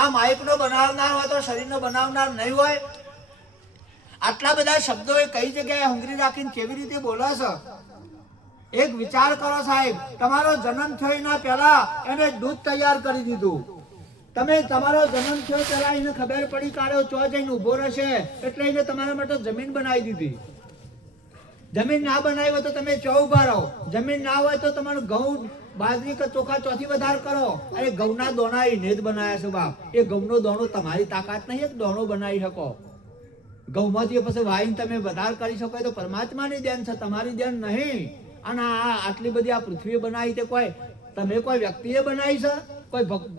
આ માઇકનો બનાવનાર હોય તો શરીરનો બનાવનાર નહીં હોય? આટલા બધા શબ્દો એ કઈ જગ્યાએ હંગરી રાખીને કેવી રીતે બોલે છે? એક વિચાર કરો સાહેબ, તમારો જન્મ થયો એના પહેલા એને દૂધ તૈયાર કરી દીધું. તમે તમારો જન્મ થયો પહેલા એને ખબર પડી કાઢ્યો ચો જઈને ઉભો રહેશે એટલે એને તમારા માટે જમીન બનાવી દીધી. જમીન ના બનાવી હોય તો તમે ચો ઉભા રહો. જમીન ના હોય તો તમારું ઘઉં બાજરી કે ચોખા ચોથી વધાર કરો. અરે ઘઉંના દોણા એને જ બનાવ્યા છે બાપ. એ ઘઉંનો દોણો તમારી તાકાત નહીં એક દોણો બનાવી શકો. ઘઉંમાંથી પછી વાઈને તમે વધાર કરી શકો તો પરમાત્માની દેન છે, તમારી દેન નહીં. અને આટલી બધી આ પૃથ્વી બનાવી તે કોઈ તમે કોઈ વ્યક્તિએ બનાવી છે?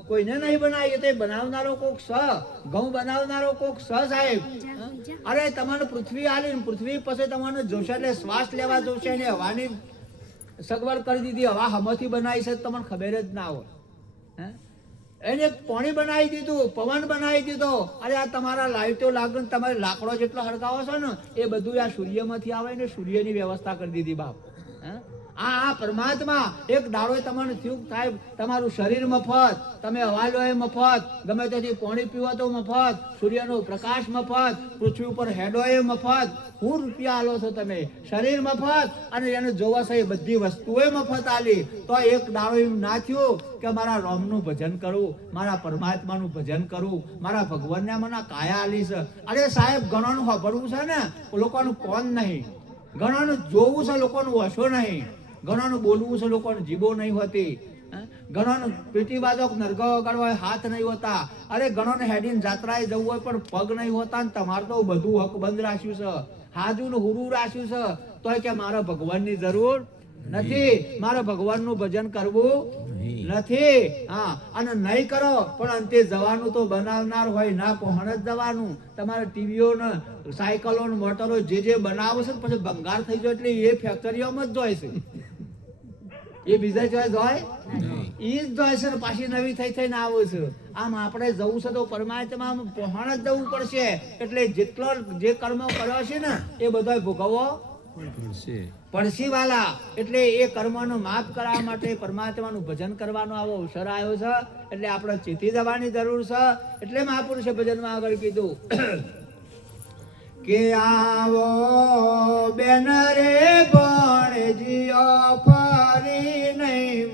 કોઈને નહીં બનાવી. તો બનાવનારો કોક સ, ઘઉં બનાવનારો કોક સ સાહેબ. અરે તમારે પૃથ્વી આલી, પૃથ્વી પછી તમારે જોશે એટલે શ્વાસ લેવા જોશે ને હવાની સગવડ કરી દીધી. હવા હમથી બનાવી છે તમને ખબર જ ના હોય. એને પાણી બનાવી દીધું, પવન બનાવી દીધો. અરે આ તમારા લાઈટો લાગે તમારે લાકડો જેટલો હળગાવો છો ને એ બધું આ સૂર્યમાંથી આવે ને સૂર્યની વ્યવસ્થા કરી દીધી બાપ. આ પરમાત્મા એક દાડો તમને થયું થાય તમારું શરીર મફત, તમે હવા લો એ મફત, ગમે ત્યાંથી પાણી પીવો તો મફત, સૂર્યનો પ્રકાશ મફત, પૃથ્વી ઉપર હેડો એ મફત. હું રૂપિયા આલો છો તમે, શરીર મફત અને એને જોવા છે એ બધી વસ્તુઓ મફત આલી. તો એક દાડો એમ ના થયું કે મારા રામનું ભજન કરું, મારા પરમાત્માનું ભજન કરું, મારા ભગવાનને મને કાયા આલી છે. અરે સાહેબ ઘણોનું સાંભળવું છે ને લોકોનું કોણ નહીં, ઘણોનું જોવું છે લોકોનું વશો નહીં, ઘણોનું બોલવું છે લોકોને જીભો નહીં હોતી, ઘણોને પીટી બાજુ નરગા વગાડવા હોય હાથ નહીં હોતા. અરે ઘણોને હેડીને જાત્રાએ જવું હોય પણ પગ નહીં હોતા. ને તમારે તો બધું હક બંધ રાખ્યું છે, હાજુને હુરું રાખ્યું છે. તો કે મારા ભગવાનની જરૂર નથી, મારા ભગવાનનું ભજન કરવું નથી. હા, અને નહીં કરો પણ અંતે જવાનું તો બનાવનાર હોય ના પહોંચ જ જવાનું. તમારે ટીવીઓ ને સાયકલો ને મોટરો જે બનાવો છે પછી ભંગાર થઈ જાય એટલે એ ફેક્ટરીઓમાં જ જોય છે. એ બીજા ચોઈસ હોય એ જ જોય છે. પાછી નવી થઈને આવું છે. આમ આપણે જવું છે તો પરમાત્મા પહોંચ જ જવું પડશે. એટલે જેટલો જે કર્મો કર્યો છે ને એ બધો ભોગવવો પડશે વાલા. એટલે એ કર્મનો માફ કરવા માટે પરમાત્માનું ભજન કરવાનો આવો અવસર આવ્યો છે. એટલે આપણે ચેતી જવાની જરૂર છે. એટલે મહાપુરુષે ભજનમાં આગળ કીધું કે આવો બેન રે ગણજીઓ ફરી નહીં